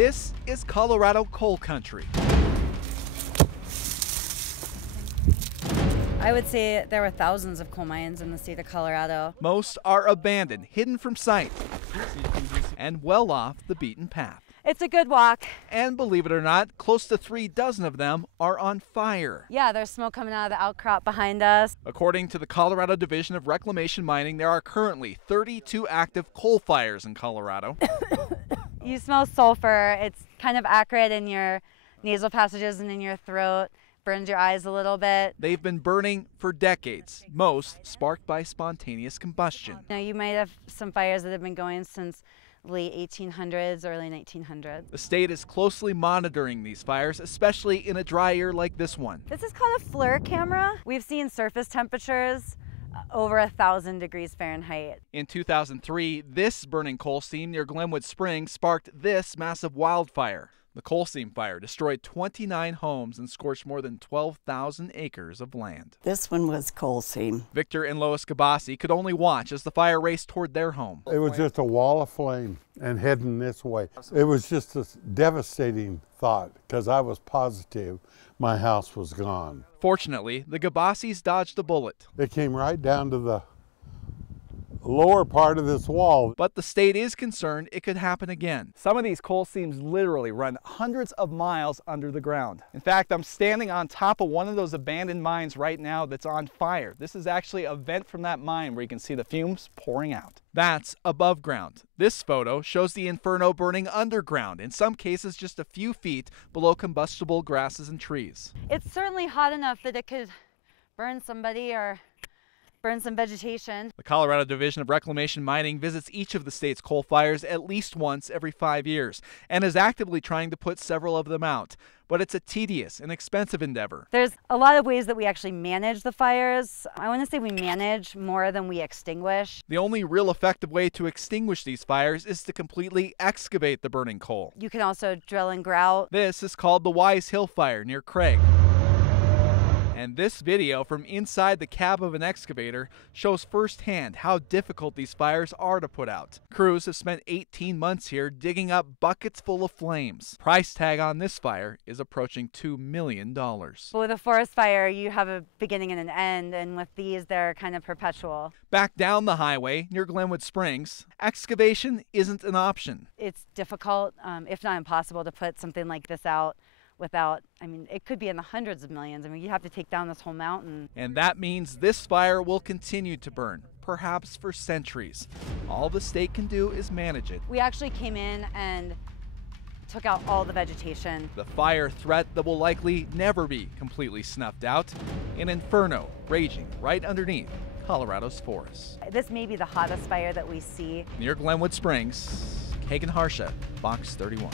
This is Colorado coal country. I would say there were thousands of coal mines in the state of Colorado. Most are abandoned, hidden from sight, and well off the beaten path. It's a good walk. And believe it or not, close to 36 of them are on fire. Yeah, there's smoke coming out of the outcrop behind us. According to the Colorado Division of Reclamation Mining, there are currently 32 active coal fires in Colorado. You smell sulfur. It's kind of acrid in your nasal passages and in your throat. Burns your eyes a little bit. They've been burning for decades, most sparked by spontaneous combustion. Now, you might have some fires that have been going since late 1800s, early 1900s. The state is closely monitoring these fires, especially in a dry year like this one. This is called a FLIR camera. We've seen surface temperatures over 1,000 degrees Fahrenheit. In 2003, this burning coal seam near Glenwood Springs sparked this massive wildfire. The coal seam fire destroyed 29 homes and scorched more than 12,000 acres of land. This one was coal seam. Victor and Lois Gabasi could only watch as the fire raced toward their home. It was just a wall of flame and heading this way. It was just a devastating thought because I was positive my house was gone. Fortunately, the Gabasis dodged a bullet. It came right down to the lower part of this wall. But the state is concerned it could happen again. Some of these coal seams literally run hundreds of miles under the ground. In fact, I'm standing on top of one of those abandoned mines right now that's on fire. This is actually a vent from that mine where you can see the fumes pouring out. That's above ground. This photo shows the inferno burning underground, in some cases just a few feet below combustible grasses and trees. It's certainly hot enough that it could burn somebody or burn some vegetation. The Colorado Division of Reclamation Mining visits each of the state's coal fires at least once every 5 years and is actively trying to put several of them out. But it's a tedious and expensive endeavor. There's a lot of ways that we actually manage the fires. I want to say we manage more than we extinguish. The only real effective way to extinguish these fires is to completely excavate the burning coal. You can also drill and grout. This is called the Wise Hill Fire near Craig. And this video from inside the cab of an excavator shows firsthand how difficult these fires are to put out. Crews have spent 18 months here digging up buckets full of flames. Price tag on this fire is approaching $2 million. But with a forest fire, you have a beginning and an end, and with these, they're kind of perpetual. Back down the highway near Glenwood Springs, excavation isn't an option. It's difficult, if not impossible, to put something like this out without, it could be in the hundreds of millions. You have to take down this whole mountain. And that means this fire will continue to burn, perhaps for centuries. All the state can do is manage it. We actually came in and took out all the vegetation. The fire threat that will likely never be completely snuffed out, an inferno raging right underneath Colorado's forests. This may be the hottest fire that we see. Near Glenwood Springs, Harsha, Fox 31.